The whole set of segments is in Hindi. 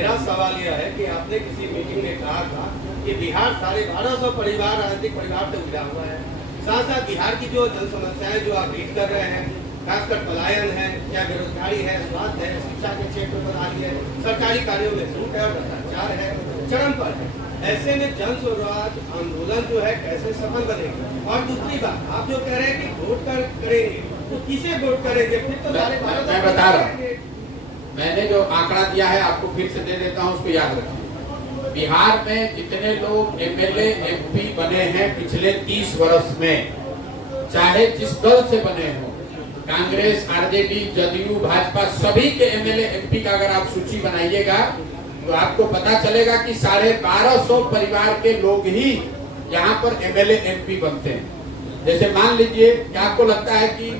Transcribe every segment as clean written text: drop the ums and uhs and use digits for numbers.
मेरा सवाल यह है कि आपने किसी मीटिंग में कहा था कि बिहार 1250 परिवार राजनीतिक परिवार से उभरा हुआ है। साथ साथ बिहार की जो जन समस्याएं जो आप रीड कर रहे हैं, खासकर पलायन है या बेरोजगारी है, स्वास्थ्य है, शिक्षा के क्षेत्र पर आ रही है, सरकारी कार्यों में छूट है और भ्रष्टाचार है, चरम पर है। ऐसे में जन स्वराज आंदोलन जो है कैसे सफल बनेगा? और दूसरी बात, आप जो कह रहे हैं कि वोट करेंगे तो किसे वोट करेंगे? फिर तो सारे मैं बता रहा हूँ, मैंने जो आंकड़ा दिया है आपको फिर से दे देता हूँ, उसको याद रखिए। बिहार में जितने लोग एमएलए एमपी बने हैं पिछले 30 वर्ष में, चाहे जिस दल से बने हो, कांग्रेस, आरजेडी, जदयू, भाजपा, सभी के एमएलए एमपी का अगर आप सूची बनाइएगा तो आपको पता चलेगा कि 1250 परिवार के लोग ही यहाँ पर एमएलए एमपी बनते हैं। जैसे मान लीजिए कि आपको लगता है कि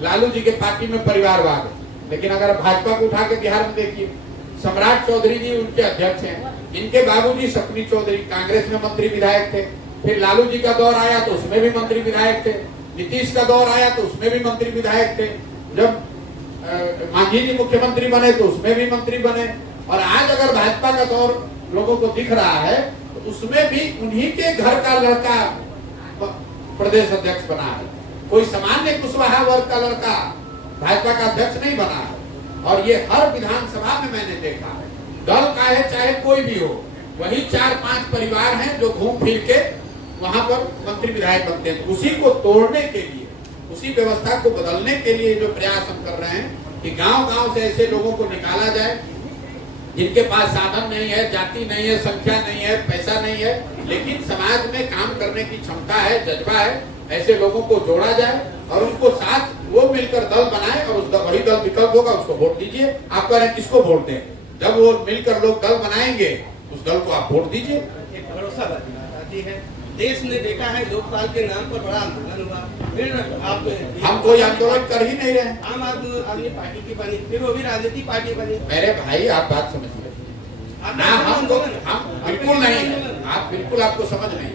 लालू जी के पार्टी में परिवारवाद है, लेकिन अगर भाजपा को उठा के बिहार में देखिए, सम्राट चौधरी जी उनके अध्यक्ष हैं, इनके बाबूजी शक्ति चौधरी कांग्रेस में मंत्री विधायक थे, फिर लालू जी का दौर आया तो उसमें भी मंत्री विधायक थे, नीतीश का दौर आया तो उसमें भी मंत्री विधायक थे, जब मांझी जी मुख्यमंत्री बने तो उसमें भी मंत्री बने, और आज अगर भाजपा का दौर लोगों को दिख रहा है तो उसमें भी उन्हीं के घर का लड़का प्रदेश अध्यक्ष बना है। कोई सामान्य कुशवाहा वर्ग का लड़का भाजपा का अध्यक्ष नहीं बना है। और ये हर विधानसभा में मैंने देखा है, दल का है चाहे कोई भी हो, वही 4-5 परिवार हैं जो घूम फिर के वहां पर मंत्री विधायक बनते हैं। तो उसी को तोड़ने के लिए, उसी व्यवस्था को बदलने के लिए जो प्रयास हम कर रहे हैं कि गांव-गांव से ऐसे लोगों को निकाला जाए जिनके पास साधन नहीं है, जाति नहीं है, संख्या नहीं है, पैसा नहीं है, लेकिन समाज में काम करने की क्षमता है, जज्बा है, ऐसे लोगों को जोड़ा जाए और उनको साथ वो मिलकर दल बनाए और उस वही दल विकल्प होगा, उसको वोट दीजिए। आप कह रहे हैं किसको वोट दें? जब वो मिलकर लोग दल बनाएंगे उस दल को आप वोट दीजिए। एक भरोसा बात आती है, देश ने देखा है लोकपाल के नाम पर बड़ा आंदोलन हुआ, फिर आप हम कोई आंदोलन कर ही नहीं रहे। आम आदमी पार्टी की बनी, फिर वो भी राजनीति पार्टी बनी। मेरे भाई आप बात समझिए ना, हम बिल्कुल नहीं, आप बिल्कुल आपको समझ नहीं,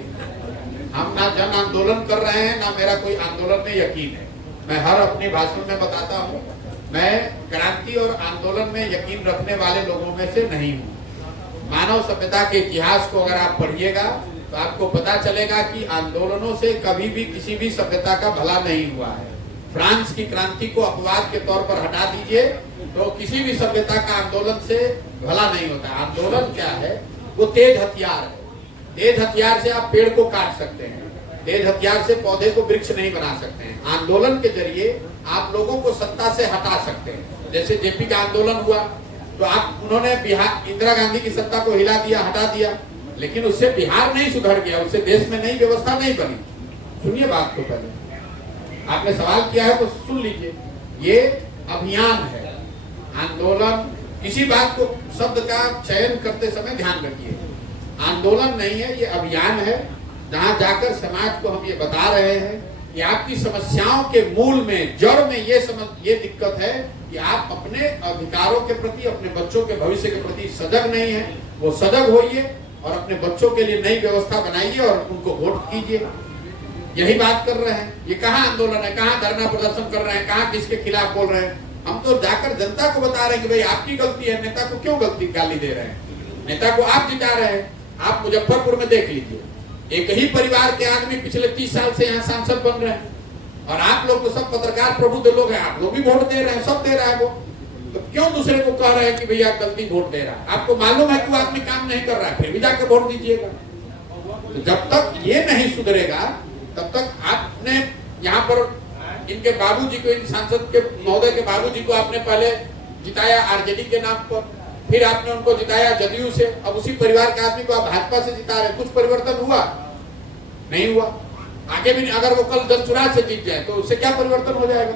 हम ना जन आंदोलन कर रहे हैं ना मेरा कोई आंदोलन में यकीन है। मैं हर अपने भाषण में बताता हूँ, मैं क्रांति और आंदोलन में यकीन रखने वाले लोगों में से नहीं हूँ। मानव सभ्यता के इतिहास को अगर आप पढ़िएगा तो आपको पता चलेगा कि आंदोलनों से कभी भी किसी भी सभ्यता का भला नहीं हुआ है। फ्रांस की क्रांति को अपवाद के तौर पर हटा दीजिए तो किसी भी सभ्यता का आंदोलन से भला नहीं होता। आंदोलन क्या है? वो तेज हथियार है। तेज हथियार से आप पेड़ को काट सकते हैं, तेज हथियार से पौधे को वृक्ष नहीं बना सकते हैं। आंदोलन के जरिए आप लोगों को सत्ता से हटा सकते हैं। जैसे जेपी का आंदोलन हुआ तो आप उन्होंने बिहार इंदिरा गांधी की सत्ता को हिला दिया, हटा दिया, लेकिन उससे बिहार नहीं सुधर गया, उससे देश में नई व्यवस्था नहीं बनी। सुनिए बात को, पहले आपने सवाल किया है तो सुन लीजिए। ये अभियान है, आंदोलन। किसी बात को, शब्द का चयन करते समय ध्यान रखिए, आंदोलन नहीं है, ये अभियान है, जहां जाकर समाज को हम ये बता रहे हैं कि आपकी समस्याओं के मूल में, जड़ में ये दिक्कत है कि आप अपने अधिकारों के प्रति, अपने बच्चों के भविष्य के प्रति सजग नहीं है। वो सजग होइए और अपने बच्चों के लिए नई व्यवस्था बनाइए और उनको वोट कीजिए। यही बात कर रहे हैं। ये कहाँ आंदोलन है, कहाँ धरना प्रदर्शन कर रहे हैं, कहाँ किसके खिलाफ बोल रहे हैं? हम तो जाकर जनता को बता रहे हैं कि भाई आपकी गलती है, नेता को क्यों गाली दे रहे हैं? नेता को आप जिता रहे हैं। आप मुजफ्फरपुर में देख लीजिए, एक ही परिवार के आदमी पिछले 30 साल से यहाँ सांसद बन रहे हैं, और आप लोग तो सब पत्रकार प्रबुद्ध लोग हैं, आप लोग भी वोट दे रहे हैं, सब दे रहा है वो, तो क्यों दूसरे को कह रहे हैं कि भैया गलती वोट दे रहा है? आपको मालूम है कि वो आदमी काम नहीं कर रहा है, फिर भी जाकर वोट दीजिएगा। तो जब तक ये नहीं सुधरेगा तब तक आपने यहाँ पर इनके बाबूजी को, इन सांसद के महोदय के बाबूजी को आपने पहले जिताया आरजेडी के नाम पर, फिर आपने उनको जिताया जदयू से, अब उसी परिवार के आदमी को आप भाजपा से जिता रहे। कुछ परिवर्तन हुआ? नहीं हुआ। आगे भी अगर वो कल जनसुराज से जीत जाए तो उससे क्या परिवर्तन हो जाएगा?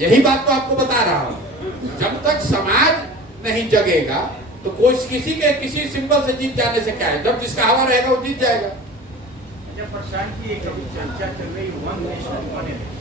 यही बात तो आपको बता रहा हूँ। जब तक समाज नहीं जगेगा तो कोई किसी सिंबल से जीत जाने से क्या है? जब जिसका हवा रहेगा वो जीत जाएगा। प्रशांत की एक चर्चा चल रही, वन नेशन वन इलेक्शन,